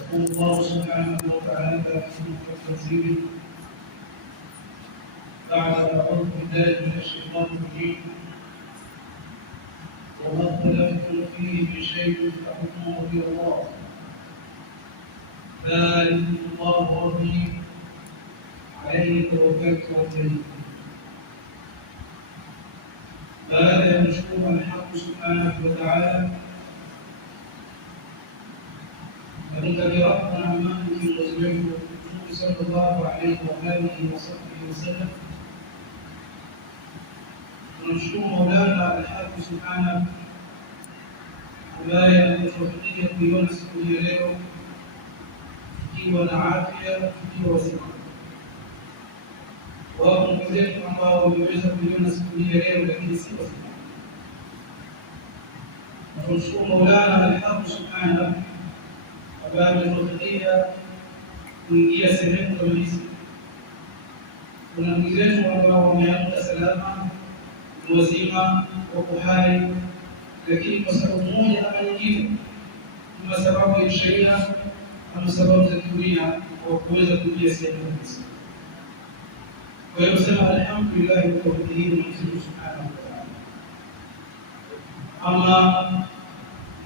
يقول الله سبحانه وتعالى في التنزيل بعد أعوذ بالله من الشيطان الرجيم وما اختلفتم فيه من شيء فحكمه إلى الله ذلكم الله ربي عليه توكلت وإليه. فهذا مشروع الحق سبحانه وتعالى فإن كبيرتنا عمان في وزوجه صلى الله عليه وآله وصحبه وسلم ونشكر مولانا الحق سبحانه ambaye ametufikia kuiona siku hii leo ikiwa na afya, ikiwa wazima. Wapo ndugu zetu ambao wameweza kuiona siku hii leo lakini si wazima. Tunamshukuru Maulana al-Haq subhanahu ambaye ametufikia kuingia sehemu kama hizi. Kuna ndugu zetu ambao wameamka salama, wazima, wako hai, lakini kwa sababu moja ama nyingine, kwa sababu ya sheria ama sababu za dunia, hawakuweza kuingia sehemu hizi. Kwa hiyo sema alhamdulillah kwa hili Mwenyezi Subhanahu wa Ta'ala. Ama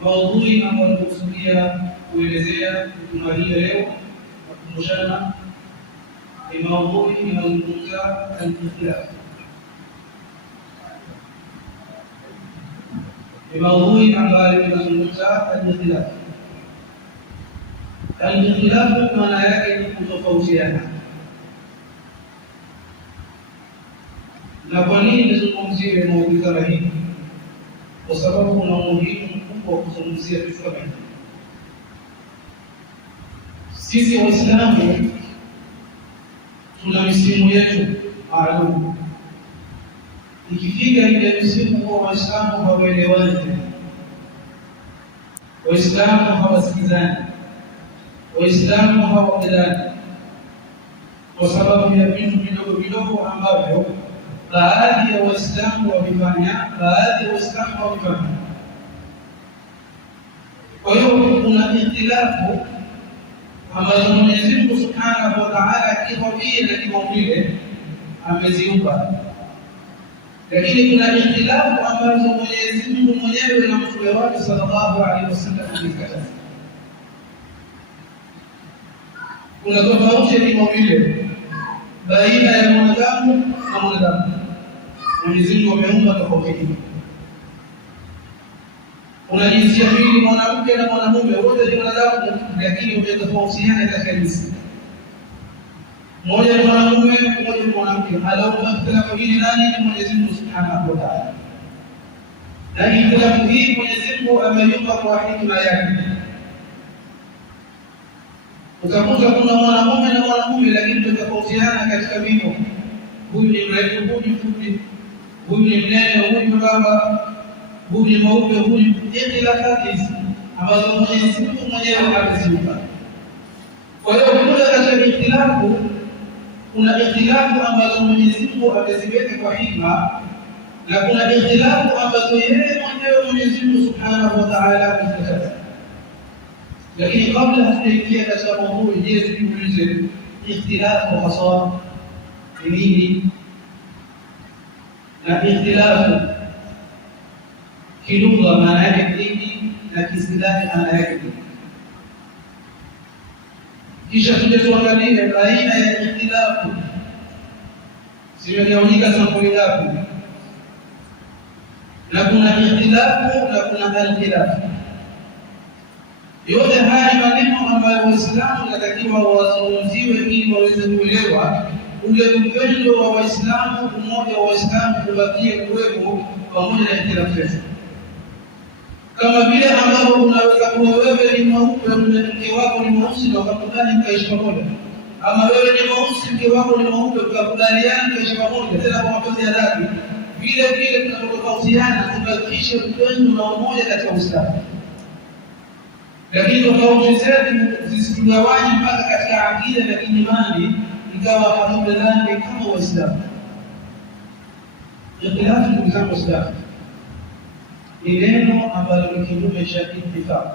maudhui ambayo tunakusudia kuelezea kwa hii leo na kukumbushana ni maudhui inayozungumza al-ikhtilaf. Ni maudhui ambayo inazungumza al-ikhtilaf. Al-ikhtilaf maana yake ni kutofautiana. Na kwa nini nizungumzie maudhui kama hii? Kwa sababu kuna umuhimu mkubwa wa kuzungumzia vitu kama hivi. Sisi Waislamu tuna misimu yetu maalum. Ikifika ile misimu kwa Waislamu hawaelewani, Waislamu hawasikizani, Waislamu hawapendani kwa sababu ya vitu vidogo vidogo ambavyo baadhi ya Waislamu wamefanya, baadhi ya Waislamu hawafanya. Kwa hiyo kuna ikhtilafu ambazo Mwenyezi Mungu Subhanahu wa Ta'ala kitabia na kimaumbile ameziumba. Lakini kuna ikhtilafu ambazo Mwenyezi Mungu mwenyewe na Mtume wake sallallahu alaihi wasallam amekataza. Kuna tofauti ya kimaumbile baina ya mwanadamu na mwanadamu. Mwenyezi Mungu ameumba tofauti hizi. Kuna jinsia mbili, mwanamke na mwanamume, wote ni wanadamu lakini wametofautiana katika jinsia. Mmoja ni mwanamume, mmoja ni mwanamke. Alafu ikhtilafu hili nani? Ni Mwenyezi Mungu Subhanahu wa Ta'ala. Na ikhtilafu hii Mwenyezi Mungu ameiumba kwa hikma yake. Utakuta kuna mwanamume na mwanamume lakini tofautiana katika vipo. Huyu ni mrefu, huyu ni mfupi, huyu ni mnene, huyu ni baba, huyu ni mweupe, huyu ni ikhtilafati hizi ambazo Mwenyezi Mungu mwenyewe ameziumba. Kwa hiyo kuna katika ikhtilafu, kuna ikhtilafu ambazo Mwenyezi Mungu ameziweka kwa hikma, na kuna ikhtilafu ambazo yeye mwenyewe Mwenyezi Mungu Subhanahu wa Ta'ala amezikataza. Lakini kabla hatujaingia katika maudhui, je, tujiulize ikhtilafu hasa ni nini? Na ikhtilafu kilugha maana yake nini na kiistilahi maana yake nini? Kisha tuje tuangalie baina ya ikhtilafu zimegawanyika sampuli ngapi, na kuna ikhtilafu na kuna al-khilafu. Yote haya ni maneno ambayo Waislamu wanatakiwa wazungumziwe ili waweze kuelewa ule upendo wa Waislamu, umoja wa Waislamu kubakie kuwepo pamoja na ikhtilafu zetu. Kama vile ambavyo unaweza kuwa wewe ni mweupe na mke wako ni mweusi na ukakubali mkaishi pamoja, ama wewe ni mweusi mke wako ni mweupe ukakubaliana mkaishi pamoja tena kwa mapenzi ya dhati, vile vile tunatofautiana tubakishe upendo na umoja katika Uislamu. Lakini tofauti zetu zisitugawanye mpaka katika akida na imani ikawa hatupendani kama Waislamu. Ikhtilafu ndugu zangu Waislamu ni neno ambalo ni kinyume cha ittifaq.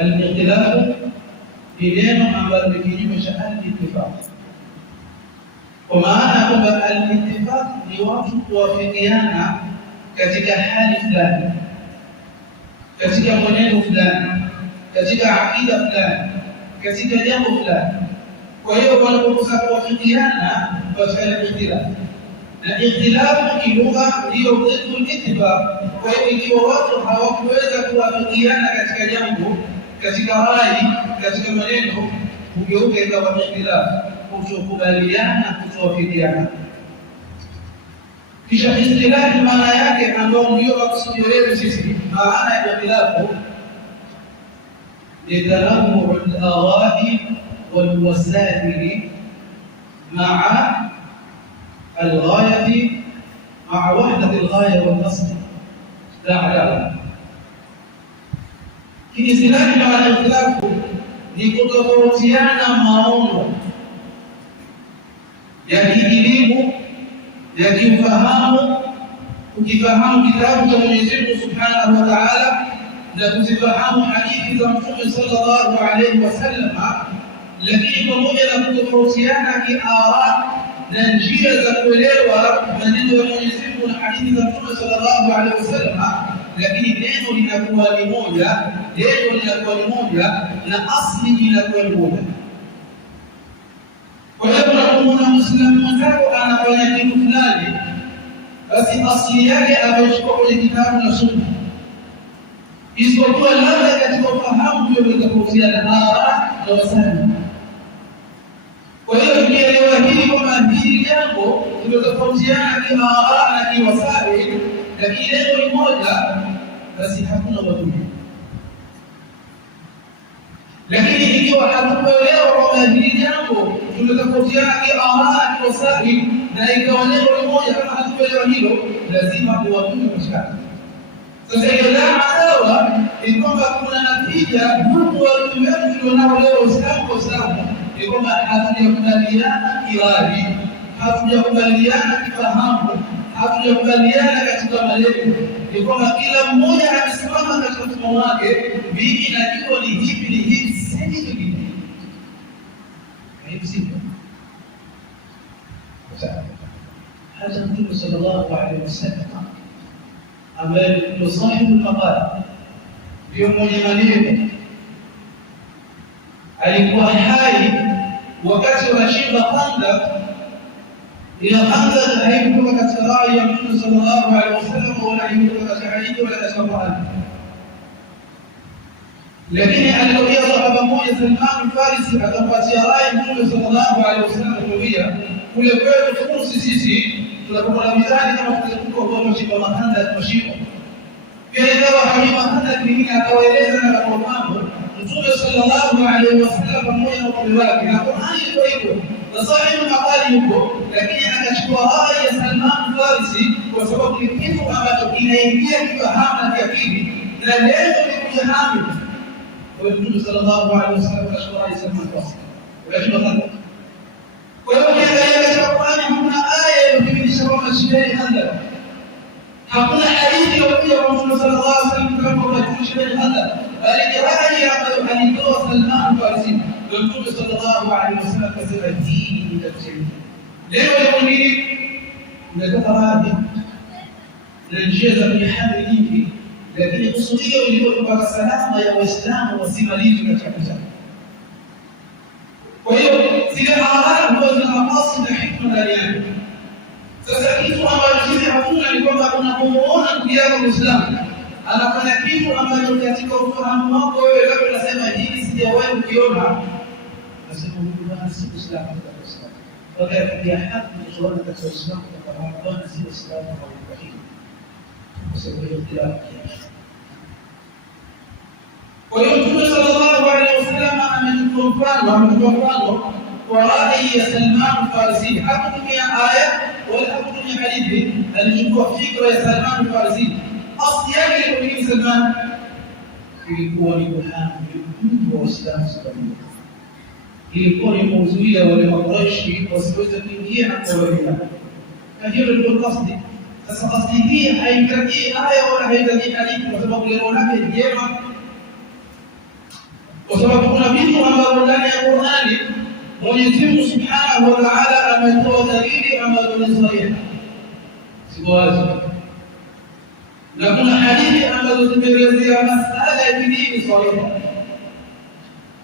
Al-ikhtilaf ni neno ambalo ni kinyume cha al-ittifaq, kwa maana kwamba al-ittifaq ni watu kuwafikiana katika hali fulani, katika mwenendo fulani, katika akida fulani, katika jambo fulani. Kwa hiyo wanapokosa kuwafikiana katika ikhtilaf, na ikhtilafu kilugha ndio dhiddu al-ittifaq. Kwa hiyo ikiwa watu hawakuweza kuwafikiana katika jambo, katika rai, katika maneno, hugeuka ikawa ikhtilaf, kutokubaliana, kutowafikiana. Kisha ikhtilaf maana yake ambayo ndio makusudio yetu sisi, maana ya ikhtilaf ni tanawwu al-ara'i wal-wasail ma'a الغاية مع وحدة الغاية والقصد لا علاقة. Kiislamu na ikhtilafu ni kutofautiana maono ya kielimu, ya kiufahamu, kukifahamu kitabu cha Mwenyezi Mungu Subhanahu wa Ta'ala na kuzifahamu hadithi za Mtume sallallahu alayhi wasallam, lakini pamoja na kutofautiana kiara na njia za kuelewa maneno ya Mwenyezi Mungu na hadithi za Mtume sallallahu alaihi wasallam, lakini neno linakuwa ni moja, na asli inakuwa ni moja. Kwa hiyo unapomwona Muislamu mwenzako anafanya kitu fulani, basi asli yake amechukua kwenye kitabu na sunna, isipokuwa labda katika ufahamu ndio umetofautiana na wasani. Kwa hiyo tukielewa hili kwamba hili jambo limetofautiana kiara na kiwasari, lakini lengo ni moja, basi hakuna wadui. Lakini ikiwa hatukuelewa kwamba hili jambo limetofautiana kiara na kiwasari na ikawa lengo ni moja, kama hatukuelewa hilo, lazima tuwadui mashaka. Sasa hiyo dawa ni kwamba kuna natija huku wadui wetu tulionao leo Uislamu ni kwamba hatujakubaliana kiwali, hatujakubaliana kifahamu, hatujakubaliana katika malengo. Ni kwamba kila mmoja amesimama katika mfumo wake, mimi najua ni hivi, sisi hivi. Hivi sivyo. Hata Mtume sallallahu alaihi wasallam ambaye ni sahibu maqal, ndio mwenye maneno, alikuwa hai wakati wanachimba Khandaq. Ila Khandaq haikuwa katika rai ya Mtume sallallahu alaihi wasallam wala haikuwa katika hadithi wala katika Qur'an, lakini alikuja sahaba mmoja Salman al-Farisi akampatia rai Mtume sallallahu alaihi wasallam kumwambia, kule kwetu Fursi sisi tunapokuwa na mizani kama tulikuwa kwa mchimba Khandaq mashimo, pia ikawa halima Khandaq ni akawaeleza na kwa mambo Mtume sallallahu alaihi wasallam pamoja na wale wake, na Qur'ani iko hivyo, na sahibu maqali yuko, lakini akachukua rai ya Salman al-Farisi kwa sababu ni kitu ambacho kinaingia kifahamu na kiakili, na lengo ni kujihami. Kwa Mtume sallallahu alaihi wasallam akachukua rai ya Salman al-Farisi akachukua Khandaq. Kwa hiyo ukiangalia katika Qur'ani hakuna aya inayothibitisha kwamba shida ni Khandaq, hakuna hadithi iliyokuja kwa Mtume sallallahu alaihi wasallam kama shida ni Khandaq, bali ni rai ambayo alitoa Salman al-Farisi. Mtume sallallahu alaihi wasallam akasema hii ni tafsiri. Leo ni nini? Tunataka radhi na njia za kujihami nyingi, lakini kusudio ilikuwa kupata salama ya Waislamu wasimalizi katika kuzaa. Kwa hiyo zile ahadi ambazo zina mafasi na hikma ndani yake. Sasa kitu ambacho sisi hakuna ni kwamba unapomuona ndugu yako Muislamu anafanya kitu ambacho katika ufahamu wako wewe labda unasema hili sijawahi kukiona, nasema bwana si Uislamu kabisa. Wakati ya haki tunaona katika Uislamu kwamba bwana si Uislamu au ukafiri, kwa sababu hiyo ikhtilafu kiasi. Kwa hiyo Mtume sallallahu alaihi wasallam ametoa mfano kwa rai ya Salman al-Farisi. Hakutumia aya wala hakutumia hadithi, alichukua fikra ya Salman al-Farisi. Asli yake ilikuwa ni Salman, ilikuwa ni kuhami wa Uislamu sababu ilikuwa ni kuzuia wale Makuraishi wasiweze kuingia na kuwaelewa. Na hiyo ndio kasdi. Sasa tasdiki haihitaji aya wala haihitaji hadithi, kwa sababu lengo lake ni jema, kwa sababu kuna vitu ambavyo ndani ya Qur'ani Mwenyezi Mungu Subhanahu wa Ta'ala ametoa dalili ambazo ni sahihi, sio wazi, na kuna hadithi ambazo zimeelezea masala ya dini sahihi.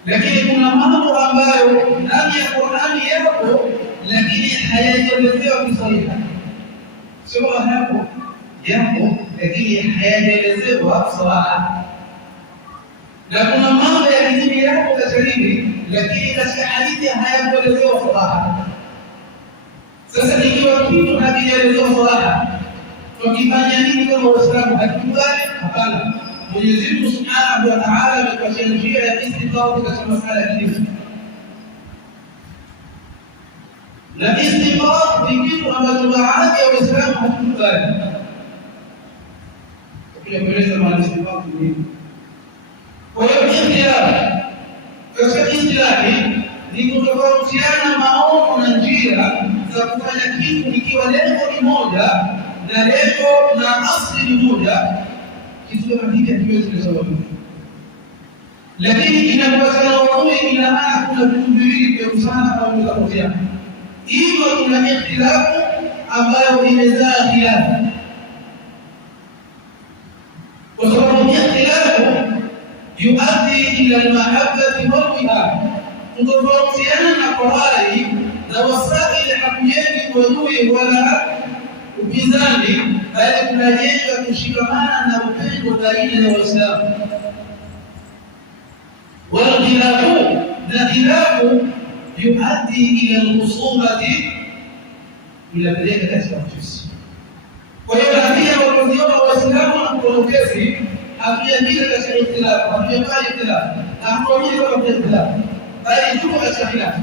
Lakini kuna mambo ambayo ndani ya Qur'ani yapo lakini hayajaelezewa kisahihi. Sio hapo yapo lakini hayajaelezewa sawa. Na kuna mambo ya dini yapo katika dini lakini katika hadithi hayajaelezewa sawa. Sasa ikiwa kitu hakijaelezewa sawa, tukifanya nini kama Waislamu? Hatukubali? Hapana. Mwenyezi Mungu Subhanahu wa Ta'ala ametuachia njia ya istinbat katika masala ya dini. Na istinbat ni kitu ambacho baadhi ya Waislamu hatukubali. Tukieleza maana istinbat ni nini? Kwa hiyo ikhtilaf katika istilahi ni kutofautiana maono na njia za kufanya kitu ikiwa lengo ni moja na lengo na asili ni moja. Kitu kama hiki hakiwezi kusawa, lakini inapopatikana waumi ina maana kuna vitu viwili vya kusana au kutofautiana. Hivyo kuna ikhtilafu ambayo imezaa khilafu, kwa sababu ikhtilafu yuaddi ila almahabbati walwihab. Kutofautiana na qawaid na wasaili hakujengi uadui wala upinzani, bali kunajenga kushikamana na upendo baina ya Waislamu. Walkhilafu na khilafu yuaddi ila alkhusumati, inapeleka katika uchusi. Kwa hiyo pia wanaziona Waislamu na kuonokezi hatujaingia katika ikhtilafu, hatujafanya ikhtilafu, hatuamini kama ikhtilafu, bali tuko katika khilafu.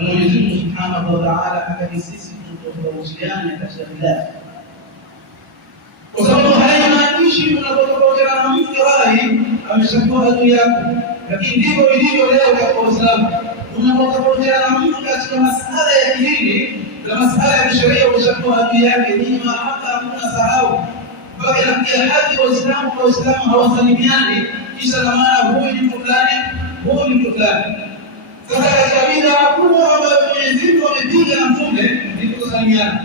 Mwenyezi Mungu Subhanahu wa Ta'ala akajisisi kutofautiana katika khilafu, kwa sababu haimaanishi unapotofautiana na mtu rai ameshakuwa adui yako. Lakini ndivyo ilivyo leo katika Uislamu. Unapotofautiana na mtu katika masala ya dini na masala ya sheria umeshakuwa adui yake. Ni hata hakuna sahau mpaka inafikia hadi Waislamu kwa Waislamu hawasalimiani, kisha na maana huyu ni mtu fulani, huyu ni mtu fulani. Sasa katika bid'a kubwa ambayo Mwenyezi Mungu amepiga na Mtume ni kusalimiana.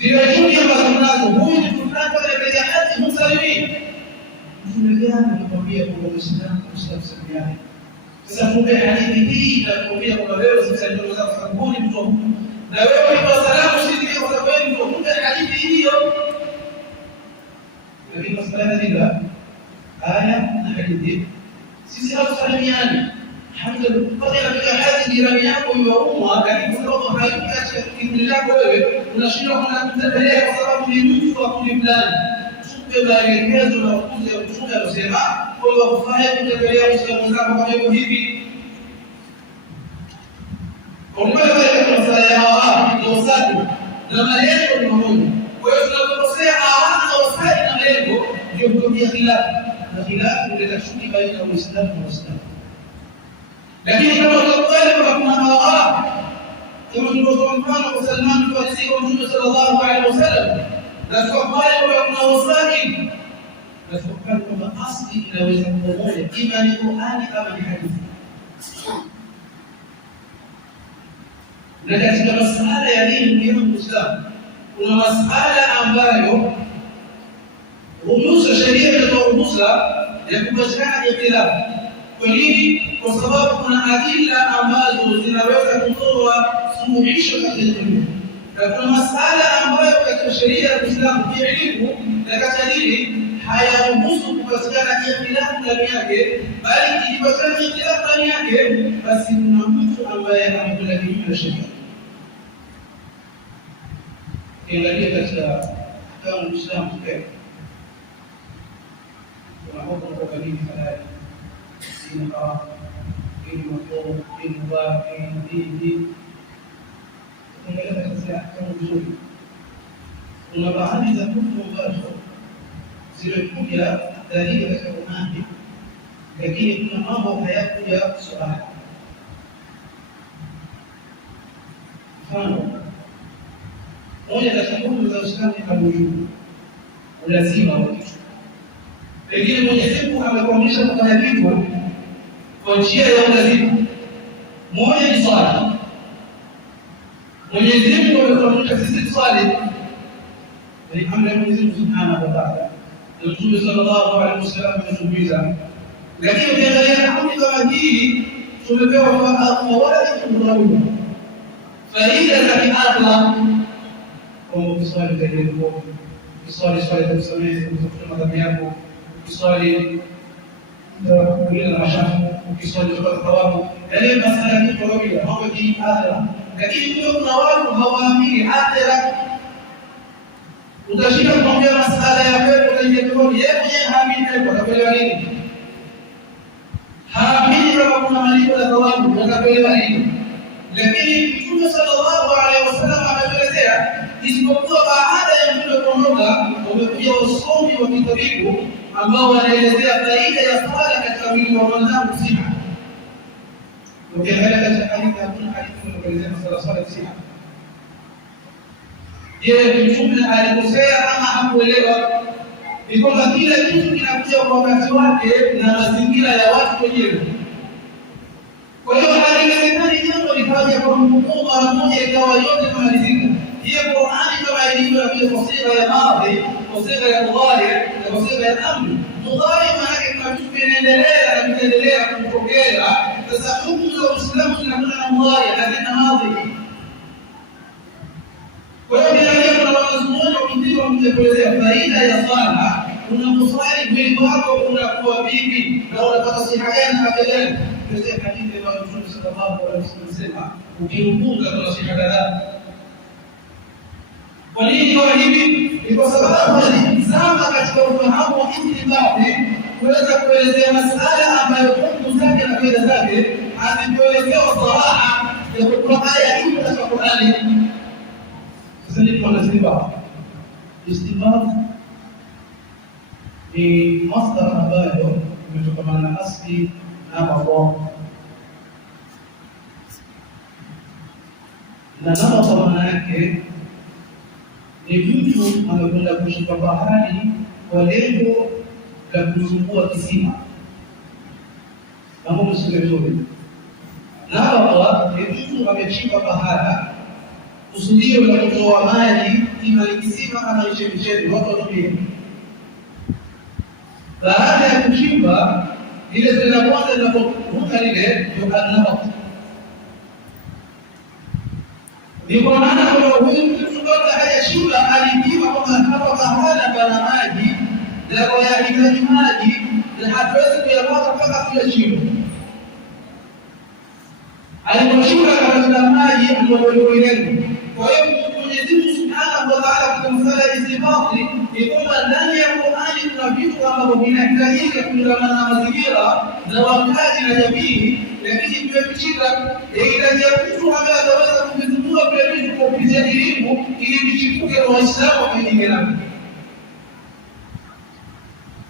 Zile chuki ambazo tunazo, huyu ni mtu fulani katika hadi msalimi. Mtume gani anakuambia kwa Muislamu usisalimiane? Sasa Mtume hadithi hii inakuambia kwamba wewe usisalimiane kwa sababu huyu ni mtu, na wewe kwa salamu usikie kwa sababu wewe ni mtu. Mtume hadithi hiyo, lakini masala zile aya na hadithi sisi hatusalimiani. Hata pale katika hadi jirani yako yuaumwa, lakini kwa sababu haiko katika kikundi chako wewe unashindwa kumtembelea kwa sababu ni mtu wa kundi fulani. Tupe maelekezo na ufunze wa Mtume aliyosema kwamba kufanya kutembelea Muislamu zako kama hivyo hivi. Kwa maana katika masuala ya hawa na usafi na malengo ni mamoja. Kwa hiyo tunapokosea hawa na usafi na malengo ndio kutokea khilafu, na khilafu huleta chuki baina ya Uislamu na Uislamu. Lakini kama tukubali kwamba kuna hawa, kama tulivyotoa mfano kwa Salman al-Farisi kwa Mtume sallallahu alaihi wasallam, na tukubali kwamba kuna wasaili, na tukubali kwamba asli inaweza kuwa moja, ima ni Qur'ani kama ni hadithi. Na katika masala ya dini ya Uislamu kuna masala ambayo ruhusa sheria inatoa ruhusa ya kupatikana ikhtilafu. Kwa nini? Kwa sababu kuna adila ambazo zinaweza kutoa suluhisho katika jamii. Na kuna masala ambayo katika sheria ya Uislamu kielimu na katika dini hayaruhusu kupatikana ikhtilafu ndani yake, bali ikipatikana ikhtilafu ndani yake basi kuna mtu ambaye amekwenda kinyume na sheria. Kiangalia katika kama Muislamu pekee unapokuwa kwa dini halali, dini haram, dini makruh, dini mubah, dini unaangalia katika kama vizuri, kuna baadhi za hukumu ambazo zilikuja dalili katika Qur'ani, lakini kuna mambo hayakuja swali. Mfano moja katika nguzo za Uislamu ni al-wujub, lazima wa kitu. Pengine Mwenyezi Mungu amekuamrisha kufanya kitu kwa njia ya lazima. Moja ni swala. Mwenyezi Mungu amekuamrisha sisi swali, ni amri ya Mwenyezi Mungu Subhanahu wa Ta'ala. Mtume sallallahu alaihi wasallam ametumiza. Lakini ukiangalia amri kama hii tumepewa kwa fawaid faida za kiadla, kwa kuswali kwa kuswali swala za kusamehe kutoka madhambi yako, kuswali kulia mashafu, ukiswali kwa thawabu, yale masala ya kawaida mambo ya kiadla. Lakini kuna watu hawaamini akhira. Utashinda kumwambia masala ya pepo kwenye peponi, yeye mwenyewe haamini pepo, atakuelewa nini? Haamini kama kuna malipo ya thawabu, atakuelewa nini? Lakini Mtume sallallahu alaihi wasallam ameelezea, isipokuwa baada ya mtume kuondoka umekuja wasomi wa kitabibu ambao wanaelezea faida ya swala katika mwili wa mwanadamu mzima. Ukiangalia katika hadithi, hakuna hadithi inayoelezea masala swala mzima. Je, mtume alikosea ama hakuelewa? Ni kwamba kila kitu kinakuja kwa wakati wake na mazingira ya watu wenyewe. Kwa hiyo haliwezekani jambo likaja kwa mfumo mara moja ikawa yote kumalizika. Hiyo Qur'ani kama ilivyo kwa sifa ya madhi, kwa sifa ya mudhari na kwa sifa ya amri. Mudhari maana yake kuna kitu kinaendelea na kinaendelea kutokea. Sasa hukumu za Uislamu zinakwenda na mudhari na madhi. Kwa hiyo ndio kuna wanazuoni wakitiwa kuelezea faida ya swala. Unaposwali mwili wako unakuwa vipi na unapata siha gani na afya gani? Kuelezea hadithi ya Mtume sallallahu alaihi wasallam, ukiupunga kuna siha kadhaa. Kwa nini kwa hivi? Ni kwa sababu alizama katika ufahamu wa istibadi kuweza kuelezea masala ambayo hukumu zake na faida zake hazikuelezewa saraha ya kwa aya hii katika Qur'ani. Sasa ni kwa istibadi ni masdar ambayo imetokana na asli na maf'ul. Na kwa maana yake ni mtu amekwenda kushika bahari kwa lengo la kuchukua kisima. Mambo msivyo. Na hapa ni mtu amechimba bahari kusudio la kutoa maji, ima ni kisima ama ni chemchemi, watu watumie. Baada ya kuchimba ile zile la kwanza linaporuka lile ndio anaba. Ni kwa maana kwamba huyu mtu kabla hajachimba alipima kwamba hapa pahala pana maji na kwa yahitaji maji na hatuwezi kuyapata mpaka tuyachimbe. Alipochimba akapata maji ambayo ile. Kwa hiyo Mwenyezi Mungu Subhanahu wa Ta'ala kwa msala istibadi ni kwamba ndani ya Qur'ani kuna vitu ambavyo vinahitajika kulingana na mazingira na wakati na jamii, lakini pia kuchika inahitaji mtu ambaye anaweza kuvizungumza vile vitu kwa kupitia elimu ili vichipuke kwa Waislamu wengine nao.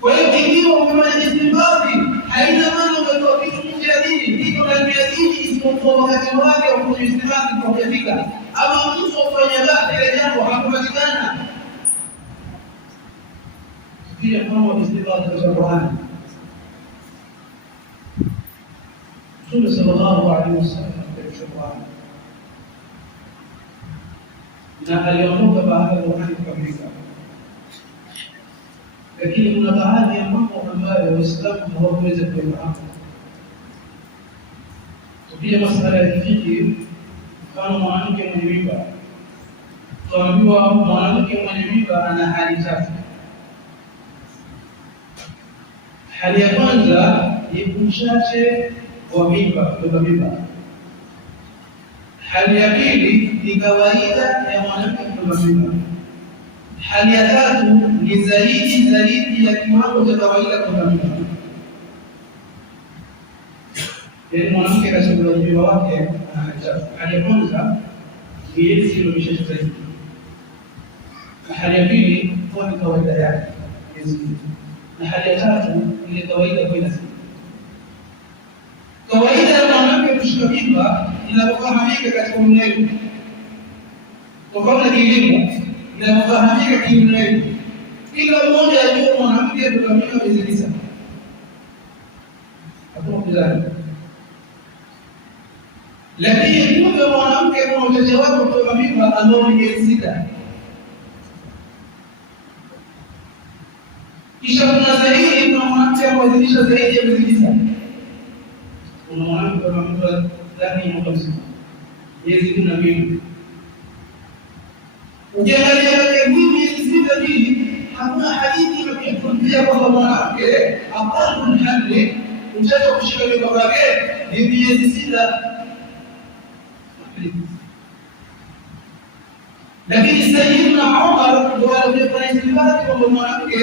Kwa hiyo ikiwa umefanya istibadi haina maana umetoa kitu nje ya dini, iko ndani ya dini isipokuwa wakati wake wa kufanya istibadi kwa kufika. Ama mtu afanye ile jambo hakupatikana. Pia kama istibadi katika Qur'ani. Mtume sallallahu alaihi wasallam katika Qur'ani. Na aliondoka baada ya Qur'ani kukamilika. Lakini kuna baadhi ya mambo ambayo Waislamu hawakuweza kuyafahamu. Pia masuala ya fikhi, kama mwanamke mwenye mimba. Tuambiwa mwanamke mwenye mimba ana hali tatu. Hali ya kwanza ni uchache wa mimba, kubeba mimba. Hali ya pili ni kawaida ya mwanamke kubeba mimba. Hali ya tatu ni zaidi ya kiwango cha kawaida kubeba mimba. Mwanamke katika mimba wake ana hali tatu. Hali ya kwanza miezi iliyomshesha zaidi. Hali ya pili kwa kawaida yake miezi. Na hali ya tatu ile kawaida kwa siku. Kawaida ya mwanamke kushika mimba inapofahamika katika ulimwengu. Kwa kielimu inafahamika kiulimwengu, kila mmoja ajue mwanamke kukamilika miezi 9. Hakuna kuzani. Lakini kumbe mwanamke kwa uchache wake kutoka mimba ambao ni miezi 6. Kisha kuna zaidi kuna mwanamke amewazidisha zaidi ya miezi 9. Kuna mwanamke kama mtu ndani ya mwaka mzima miezi 12. Ukiangalia katika miezi 6 hii hakuna hadithi inayokuambia kwamba mwanamke aqalul hamli mchache kushika mimba yake ni miezi 6. Lakini Sayyidina Umar ndio aliyefanya istibati kwamba mwanamke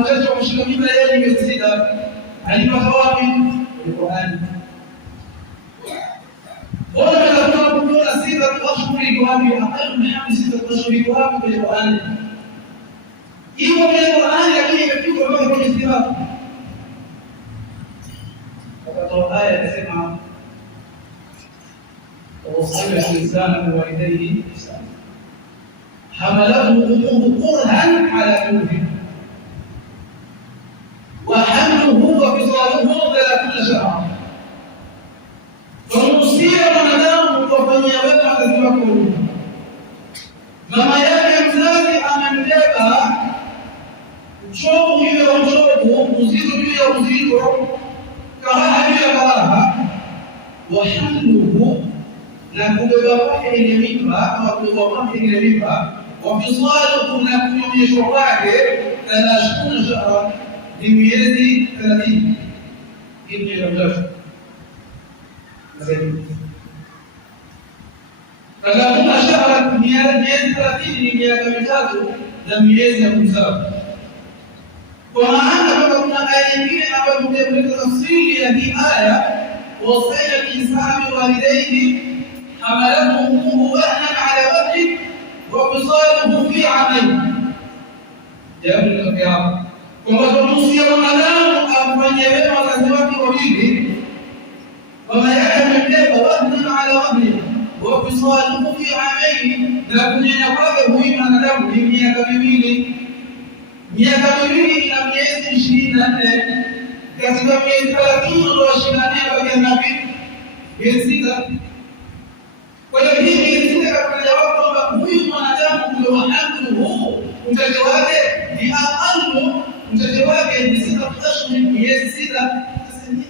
mchache kushika mimba yake ni miezi 6. Alipata wapi? Qur'an. Wala kama kuna 6 ashhuri kwa wapi? Aqalul hamli 6 ashhuri kwa wapi kwenye Qur'an? Hiyo kwenye Qur'an lakini imepigwa mpaka kwenye istibati. Wakati aya inasema ووصينا الإنسان بوالديه إحسانا حملته أمه كرها على كره وحمله وفصاله 30 شهرا فموصيا mwanadamu kufanyia wema wazazi wake. Mama yake mzazi amembeba uchovu juu ya uchovu, uzito juu ya uzito, karaha juu ya karaha, wahamluhu na kubeba kwake ile mimba ama kubeba kwake ile mimba, wafisaluhu na kunyonyeshwa kwake 30 shahra, ni miezi 30. Ibn Rajab nasema 30 shahra, miezi 30 ni miaka 3 na miezi ya kuzaa. Kwa maana kwamba kuna aya nyingine ambayo mtafute tafsiri ya hii aya, ووصينا الإنسان بوالديه حملته أمه وهنا على وهن وفصاله في عامين. جاء من القيامة كما تنصي mwanadamu amfanyie wema wazazi wake wawili, wama yake mbeba wahna ala wahni wa fisaluhu fi amain, na kunyanya kwake huyu mwanadamu ni miaka 2. Miaka 2 ina miezi 24. Katika miezi 30 ndio 24 baada ya nabii miezi 6. Kwa hiyo hii miezi 6 katika jawabu kwamba huyu mwanadamu ndio hamluhu, mtoto wake ni aqallu, mtoto wake ni 6 ashhur, miezi 6. Sasa ni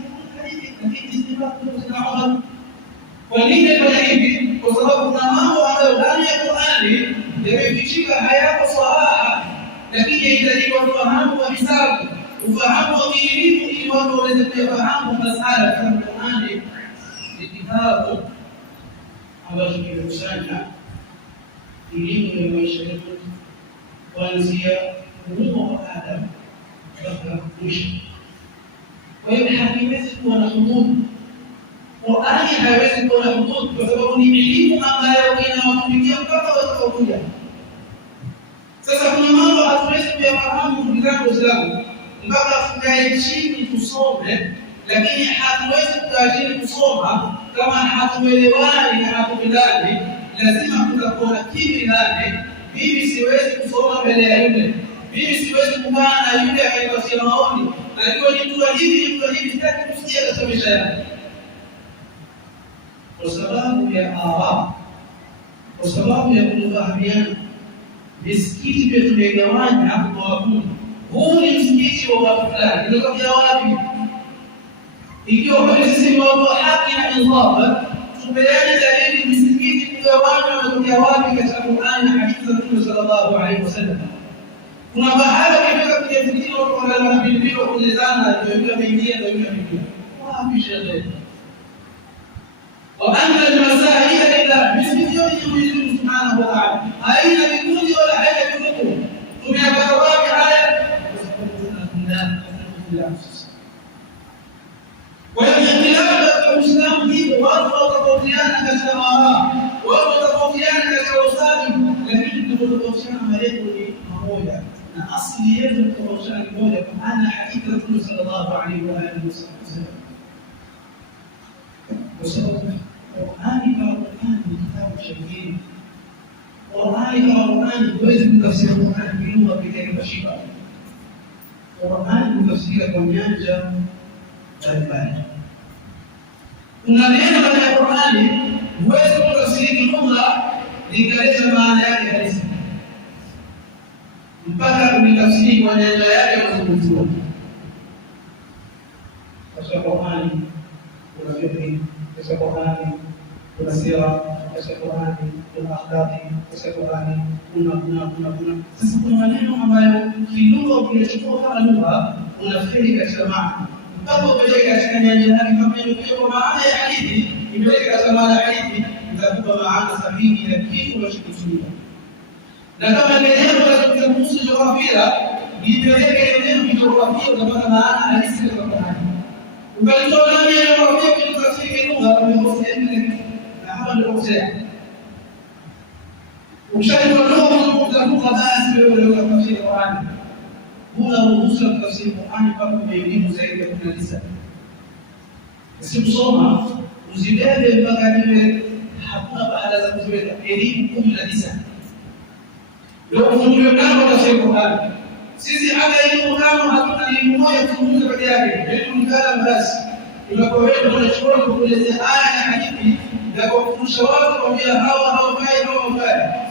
lakini istibatu zinaona. Kwa nini fanya hivi? Kwa sababu kuna mambo ambayo ndani ya Qur'ani yamefichika hayako sahiha, lakini inahitaji ufahamu wa hisabu, ufahamu wa elimu, ili watu waweze kufahamu masala kama Qur'ani. Ni kitabu ambacho kimekusanya elimu ya maisha yetu kuanzia kuumbwa kwa Adam mpaka mwisho. Kwa hiyo hakiwezi kuwa na hudud. Qur'ani haiwezi kuwa na hudud kwa sababu ni elimu ambayo inawafikia mpaka watakaokuja. Sasa kuna mambo hatuwezi kuyafahamu ndugu zangu Waislamu mpaka tukae chini tusome, lakini hatuwezi kukaa chini kusoma kama hatuelewani na hatupendani. Lazima tutakuwa kiburi ndani. Mimi siwezi kusoma mbele ya yule, mimi siwezi kukaa na yule anayepatia maoni, najua ni mtu hivi sitaki kusikia katika maisha yangu, kwa sababu ya ara, kwa sababu ya kutofahamiana. Misikiti pia tumegawanya kwa watu. Huu ni msikiti wa watu fulani, unatokea wapi? Ikiwa kwa sisi ni watu wa haki na insaf, tupeane dalili misikiti kugawanywa unatokea wapi katika Qur'an na hadithi za Mtume sallallahu alaihi wasallam. Kuna baadhi wanataka kujifikiria watu wanaona bilibilo kulezana ndio yule ameingia ndio yule ameingia. Wapi shehe? Wa anna al-masajida lillah, misikiti yote ni Mwenyezi Mungu Subhanahu wa Ta'ala. Haina vikundi wala haina vikundi. Tumeyapata wapi haya? Kwa hiyo ikhtilafu katika Uislamu hivyo, watu watofautiana katika maana, watu watofautiana katika usali, lakini kutofautiana malengo ni moja, na asili yetu kutofautiana ni moja, kwa maana hadithi ya Mtume sallallahu alaihi wa alihi wasallam. Kwa sababu Qur'ani kama Qur'ani ni kitabu cha dini, Qur'ani kama Qur'ani huwezi kutafsiri Qur'ani bila kupitia kwa shiba. Qur'ani hutafsiri kwa nyanja mbalimbali. Kuna neno katika Qur'ani huwezi kutafsiri lugha likaleta maana yake halisi mpaka kulitafsiri kwa nyanja yake mazungumzo. Katika Qur'ani kuna fiqh, katika Qur'ani kuna sira, katika Qur'ani kuna akhlaqi, katika Qur'ani kuna. Sasa kuna maneno ambayo kilugha ukiyachukua kama lugha unafeli katika maana mpaka upeleke katika nyanja yake, kama ilivyo kwa maana ya hadithi imepeleka katika maana ya hadithi itakupa maana sahihi ya kitu unachokusudia. Na kama neno kuhusu jiografia ipeleke neno jiografia utapata maana halisi ya Qur'ani. Ukalitoa ndani ya jiografia kutafsiri lugha umekosea na hapa ndio kosea. Ukishajua lugha basi wewe unaweza kutafsiri Qur'ani. Huna ruhusa ya kutafsiri Qur'ani mpaka umeelimu zaidi ya 19. Usikusoma uzibebe mpaka niwe hakuna baada za kuziweka elimu 19. Ndio kufunguliwa mlango wa Qur'ani. Sisi hata elimu kama hatuna elimu moja kuzungumza peke yake. Ndio mtaala basi. Tunapoenda tunachukua kuelezea aya na hadithi na kufundisha watu kwambia hawa hawafai hawafai.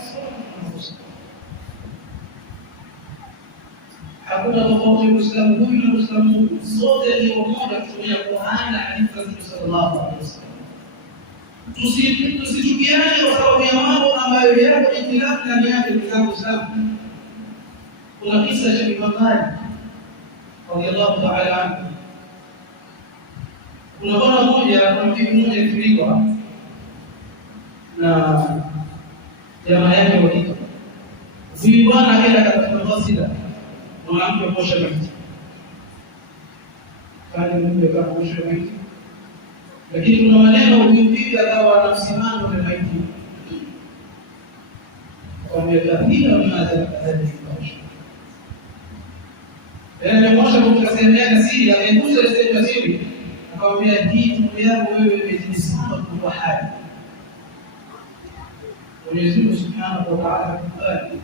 Hakuna tofauti Muislamu huyu na Muislamu huyu. Sote ni wamoja kutumia Qur'an na hadithi za Mtume sallallahu alaihi wasallam. Tusichukiane kwa sababu ya mambo ambayo yako ikhtilafu ndani yake kwa Uislamu. Kuna kisa cha Imam Malik radiyallahu ta'ala anhu. Kuna bwana mmoja na mtu mmoja alifirikwa na jamaa yake wa kike. Huyu bwana akaenda katika mawasila mwanamke mmoja maiti. Kani mmoja kama mmoja maiti. Lakini kuna maneno ukipiga akawa na msimamo na maiti. Kwa mtahila mnaanza kadhalika. Ndio mmoja kumkasemea siri, amegusa ile siri. Akamwambia hii ndugu yangu wewe imezidi sana kwa hali. Mwenyezi Mungu Subhanahu wa Ta'ala akubali.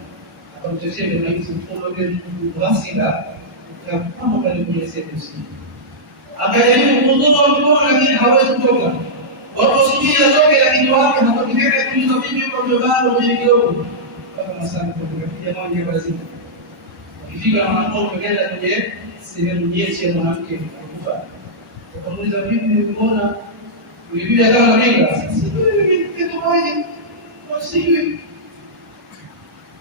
Akamtetea na maiti mfano ile wasila kama pale kwenye sehemu siri. Akajaribu kuondoka mkono lakini hawezi kutoka. Waliposikia toke lakini wake hakutaka kuuliza vipi kwa bado mwenye kidogo. Kama masani kwa kupiga moja kwa zima. Akifika anapokuwa kwenda kwenye sehemu nyeti ya mwanamke akufa. Akamuuliza vipi nimeona ulibida kama kinga. Sisi kitu moja. Wasijui.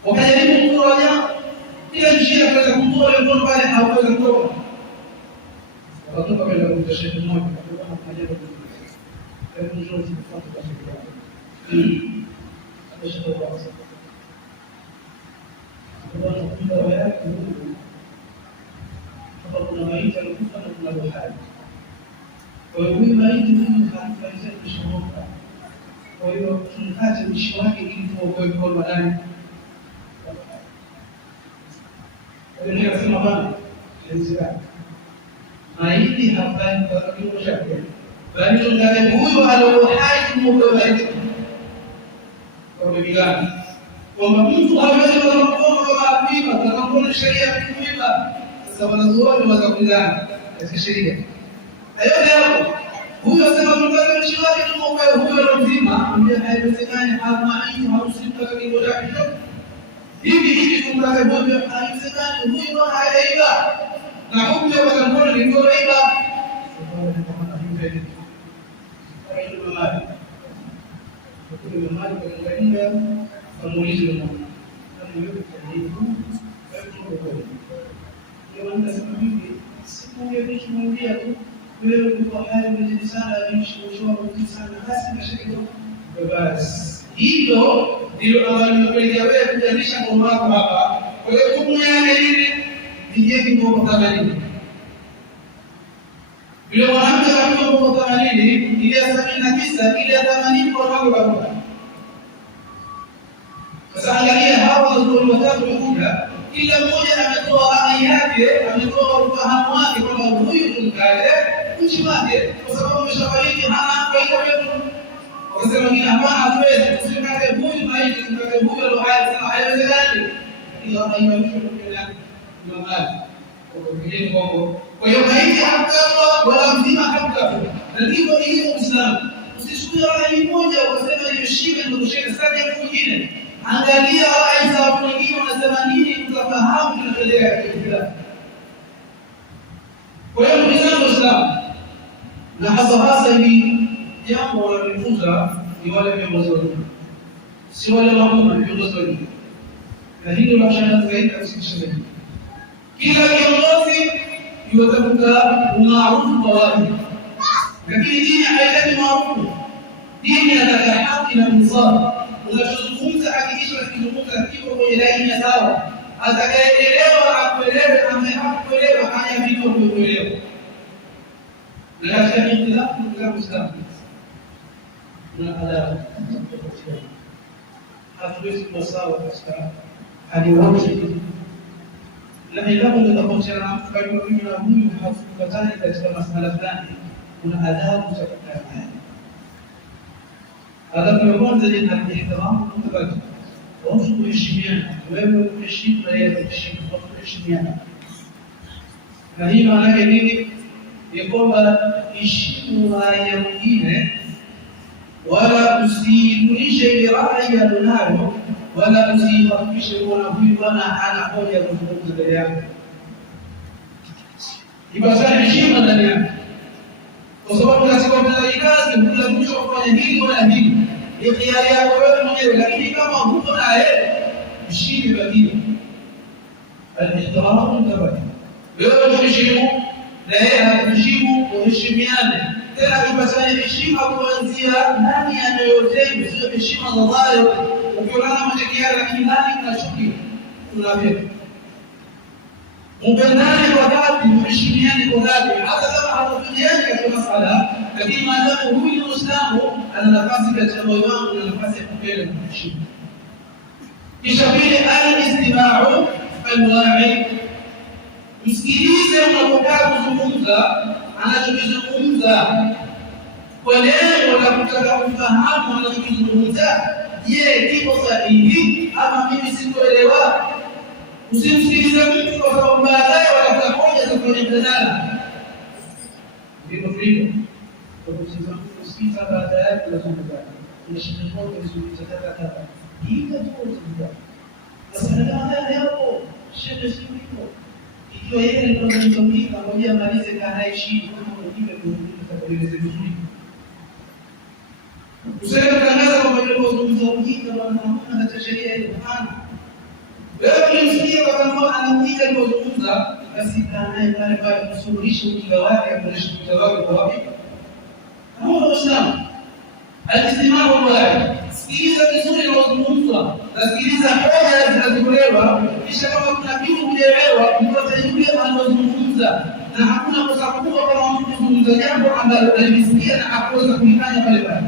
Wakajaribu kutoa kila njia kuweza kutoa mkono pale hawezi kutoka. Wakatoka kwenda kwa shehe mmoja kama majengo ya mjumbe kufuata kwa shehe. Akashika kwa sababu. Kwa kumbe yake kama kuna maiti alikufa na kuna rohani. Kwa hiyo huyu maiti huyu hafaizi kushoka. Kwa hiyo tunakata mwisho wake ili tuokoe kwa ndani. Kwa hiyo nasema bana, inawezekana. Maiti hafai kwa kitu chake. Bali tunataka huyu aliyohai tumuokoe maiti. Kwa bigani. Kwamba mtu hawezi kuomba kama Afrika, tunakuona sheria ya kuiba. Sasa wanazuoni wazakuzana katika sheria. Hayo hapo. Huyo sema tunataka mshi wake tumuokoe huyo mzima, ndio haiwezekani hamaiti hausika katika kitu chake. Hivi tunataka huyo haiwezekani huyo haiba. Na huyo watakuwa ni ndio haiba. Sababu ni kama hivi. Hayo mali. Kwa mali kwa kuangalia pamoja na kama yote karibu kwa nasema hivi siku ya wiki moja tu wewe uko hali mbaya sana nimeshauriwa kuti sana basi kashika basi hilo ndio ambalo nimekuletea wewe kujanisha kwa wako hapa kwa hiyo hukumu yake ile vijeni kwa thamani ile mwanamke akiwa kwa thamani ile ya 79 ile ya 80 kwa wako baba. Sasa angalia hawa wazuri watatu wamekuja, kila mmoja ametoa rai yake, ametoa ufahamu wake kwamba huyu mkale mchi wake kwa sababu ameshafariki hana faida yoyote. wakasema wengine hapana, hatuwezi tusikate huyu maiti, tukate huyu ndio haiwezekani. Ila haimaanishi kwa kwa hiyo maiti hakutaka wala mzima hakutaka, na ndivyo ilivyo Uislamu. Usishukulie rai moja ukasema hiyo shida ndio shida, sasa jambo lingine. Angalia rai za watu wengine wanasema nini, utafahamu kinachoendelea katika Uislamu. Kwa hiyo ndugu zangu Waislamu, na hasa hili jambo wanalofunza ni wale viongozi wa dini, si wale wakubwa, ni viongozi wa dini. Na hilo la kushangaza zaidi kusikia zaidi, kila kiongozi yatafuta umaarufu kwa watu, lakini dini haitaki maarufu. Dini inataka haki na insaf. Unachozungumza hakikisha unazungumza kitu kwenye laini ya sawa. Atakayeelewa akuelewe, ambaye hakuelewa haya vitu kuelewa. Na katika ikhtilafu za Uislamu kuna adabu. Hatuwezi kuwa sawa katika hali wote. Na endapo tutakapochana na mtu kama mimi na huyu hatukutane katika masuala fulani, kuna adabu za kufanya. Adabu ya kwanza ni al-ihtiram mutabadir. Watu kuheshimiana, wewe kuheshimu na yeye kuheshimu, watu kuheshimiana. Na hii maana yake nini? Ni kwamba heshimu raia mwingine, wala usiinunishe ile rai anayo, wala usiifatishe kuona huyu bwana ana hoja ya kuzungumza mbele yako. Ipasane heshima ndani yake, kwa sababu katika utendaji kazi unalazimishwa kufanya hili wala hili, ni hiari yako wewe mwenyewe. Lakini kama huko naye mshindi badili al-ihtiram mutabadir, wewe mheshimu na yeye anakuheshimu, uheshimiane. Tena ipasane heshima kuanzia ndani ya nyoyo zenu, sio heshima za dhahiri. Ukiona mchekeano lakini ndani kuna chuki, kuna vita. Mpendane kwa dhati, mheshimiane kwa dhati, hata kama hatufikiani katika masala, lakini maadamu huyu ni Muislamu ana nafasi katika moyo wangu na nafasi ya kupenda na kuheshimu. Kisha pili, al-istima'u al-wa'i. Msikilize unapokaa kuzungumza anachokizungumza kwa lengo la kutaka kufahamu anachokizungumza. Je, kiko sahihi ama mimi sikuelewa? Usimsikilize mtu kwa sababu baadaye watakuwa hoja za kwenye mjadala. Ndio hivyo. Kwa kusikiliza baadaye tunazungumza. Tunashindana kuzungumza kata. Hii ndio tunazungumza. Sasa ndio hapo shida sio. Ikiwa yeye alikuwa anamtumika ngoja amalize kana ishi kama mwingine kueleza vizuri. Useme tangaza kwa mambo mazungumzo ujinga bwana, hakuna hata sheria hiyo hapana. Wewe unasikia kama anakuja kuzungumza, basi kana pale pale kusuluhisha ujinga wake, kuonesha ujinga wake kwa wapi? Kama Uislamu al-istima'u al-wa'i, sikiliza vizuri na uzungumza, nasikiliza hoja zinazotolewa, kisha kama kuna kitu hujaelewa, mtajiuliza anazungumza, na hakuna kosa kubwa kama mtu kuzungumza jambo ambalo alisikia na hakuweza kulifanya pale pale.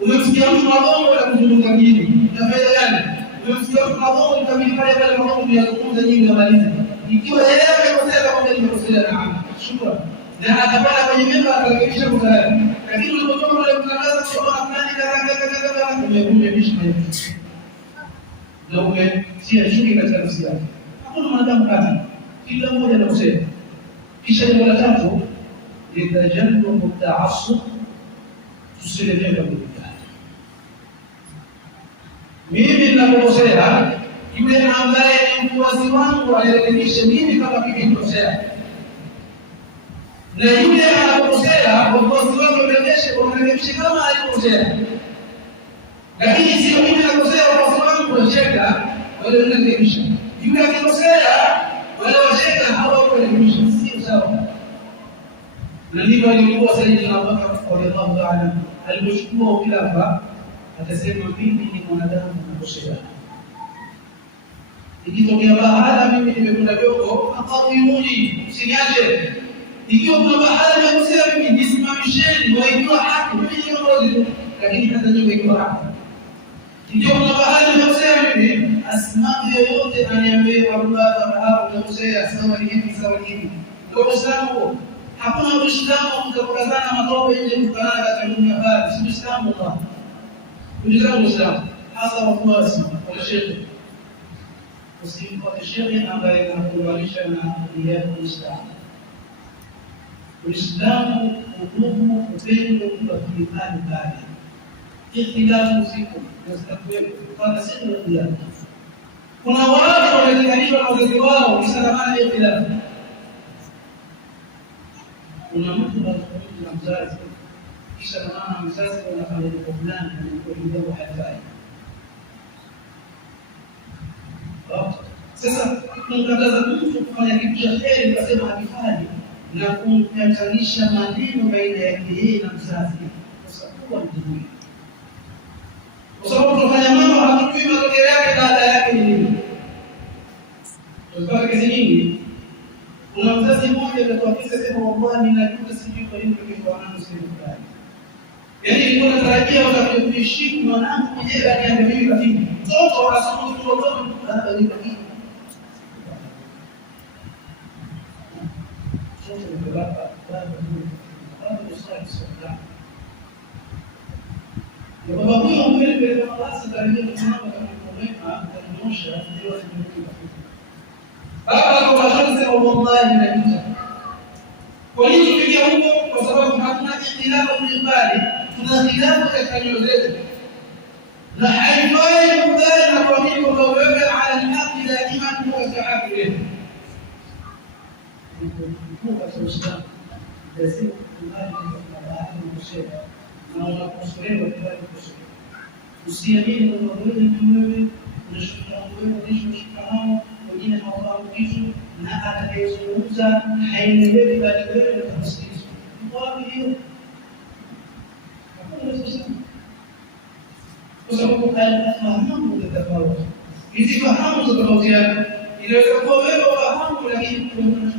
Umemsikia mtu mabongo na kuzungumza nini? Na faida gani? Umemsikia mtu mabongo kamili pale pale mabongo yazungumza nini na maliza. Ikiwa yeye amekosea kama nimekosea na shukrani. Na atapata kwenye mimba atarekebisha kwa tayari. Lakini ulipotoka ule kutangaza kwa fulani kadhaa umekumbisha hiyo. Na umetia shughuli katika nafsi yako. Hakuna mwanadamu kama kila mmoja anakosea. Kisha jambo la tatu, litajannu ta'assub, tusilemee kabisa. Mimi ninapokosea, yule ambaye ni mfuasi wangu arekebishe mimi kama mimi nikosea. Na yule anapokosea, wafuasi wake warekebishe kama alikosea. Lakini sio mimi nakosea wafuasi wangu wacheka, wale wanarekebisha. Yule akikosea, wale wacheka hawakurekebisha. Sio sawa. Na ndivyo alikuwa Sayyidina Abubakar radhiallahu ta'ala alipochukua khilafa, akasema mimi ni mwanadamu nakosea. Ikitokea bahala mimi nimekwenda dogo, aqawiyuni, usiniache. Ikiwa kuna bahala nimekosea mimi nisimamisheni, waijua haki, mimi ni kiongozi, lakini hata nyinyi mko haki. Ikiwa kuna bahala nimekosea mimi, asimame yoyote aniambie Allah hapo nimekosea, sawa hivi sawa hivi. Ndio Uislamu. Hakuna Uislamu utakokazana matope nje kukanana katika dunia bali, si Uislamu Allah. Ndugu zangu Waislamu, hasa wafuasi wa shehe, usimfuate shehe ambaye anakuunganisha na dini yako Uislamu. Uislamu udugu, upendo, kubakilikani bali ikhtilafu siku na zitakuwepo mpaka siku ya Kiyama. Kuna watu wamelinganishwa na wazazi wao kusalama na ikhtilafu. Kuna mtu anazungumza na mzazi kisha mama mzazi anafanya jambo fulani na jambo halifai. Sasa kumkataza mtu kufanya kitu cha heri ukasema hakifanyi na kumkatanisha maneno baina yake yeye na mzazi, sasa kuwa mzuri. Kwa sababu tunafanya mambo hatujui matokeo yake baada yake ni nini. Tunapata kesi nyingi. Kuna mzazi mmoja akatoa kisa sema wallahi ninajua sijui kwa nini kwa wanangu sio fulani. Yaani nilikuwa natarajia watakuheshimu mwanangu mwenyewe aniambie mimi lakini mtoto anasoma tu mtoto baada ya hiki. Baba huyo mbele kwa klasi karibia mwanangu akamweka akamnyosha ndio alimweka. Baba akasema wallahi ninajua. Kwa nini tupigia huko? Kwa sababu hatuna ikhtilafu mbali, tuna ikhtilafu katika nyoyo zetu. Na haifai kudai na kuamini kwamba wewe ala al-haqq daima huwa sahabu wewe. Kwa sababu lazima tukubali kwamba baadhi ya mashaka na unaposolewa kwa kusolewa. Usiamini kwamba wewe ni wewe, unashukrani wewe, unashukrani wengine hawafahamu kitu na atakayezungumza haielewi bali wewe utasikiliza. Wapi hiyo? Kwa sababu fahamu za tofauti. Hizi fahamu za tofautiana. Inaweza kuwa wewe fahamu lakini kuna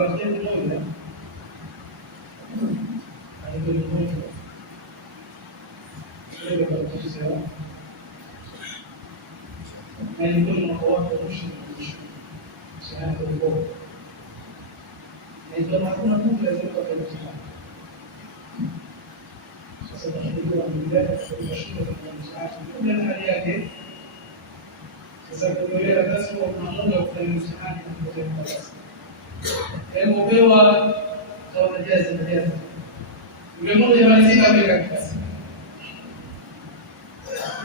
wakati mmoja na ilikuwa ni mwaka wake wa mwisho sana kwa hivyo na ndio hakuna mtu anaweza kufanya sasa tunajua mbele kwa shule kwa msaada kwa hali yake sasa kuelewa basi kwa muda kufanya msaada kwa basi hebu pewa sawa jaza yule mmoja anasema bila kasi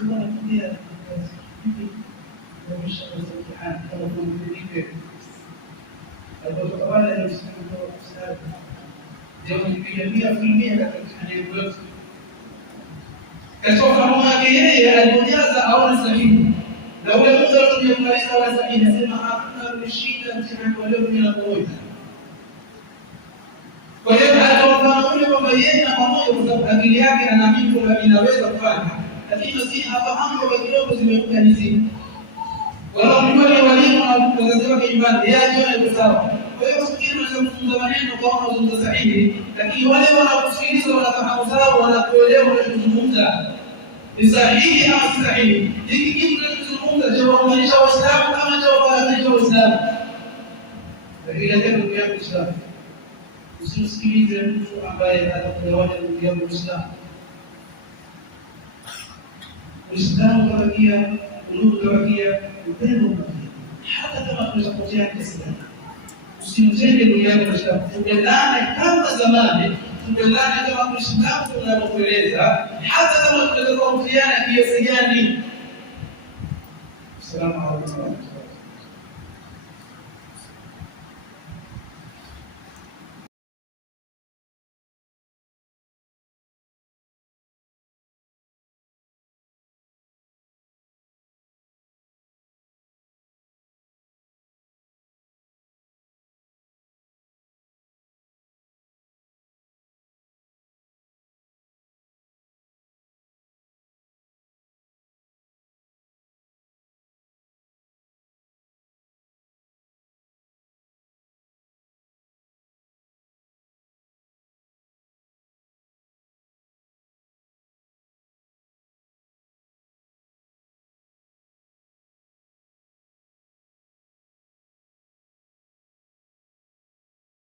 ndio anakuja ومش الامتحان كما كنا بنقول البرتقال اللي بيسموه السالب يوم بيجي 100% الامتحان يقول كسوف ما هي المجازة أو السبيل لو لم يقدر يمارس ولا سبيل سمع أكثر بالشدة امتحان ولو من القوي kwa hiyo atawafahamu kwamba yeye na pamoja kwa sababu akili yake na naamini kwamba inaweza kufanya lakini si hafahamu kwa kidogo zimekuja hizi. Wala mwalimu walimu anazungumza kwa imani, yeye anaona sawa. Kwa hiyo usikilize unaweza kufunza maneno kwa unazungumza sahihi, lakini wale wanakusikiliza wanafahamu sawa, wanakuelewa unachozungumza. Ni sahihi au si sahihi? Hiki kitu tunachozungumza je, waunganisha Waislamu kama je waunganisha Waislamu? Lakini ndio ya Uislamu. Usisikilize mtu ambaye atakujawaja ndugu yako Uislamu. Uislamu unabakia, ndugu unabakia, upendo unabakia. Hata kama tunapokea kiasi gani. Usimtende ndugu yako Uislamu. Tupendane kama zamani, tupendane kama Uislamu tunavyoeleza. Hata kama tunaweza kufikiana kiasi gani.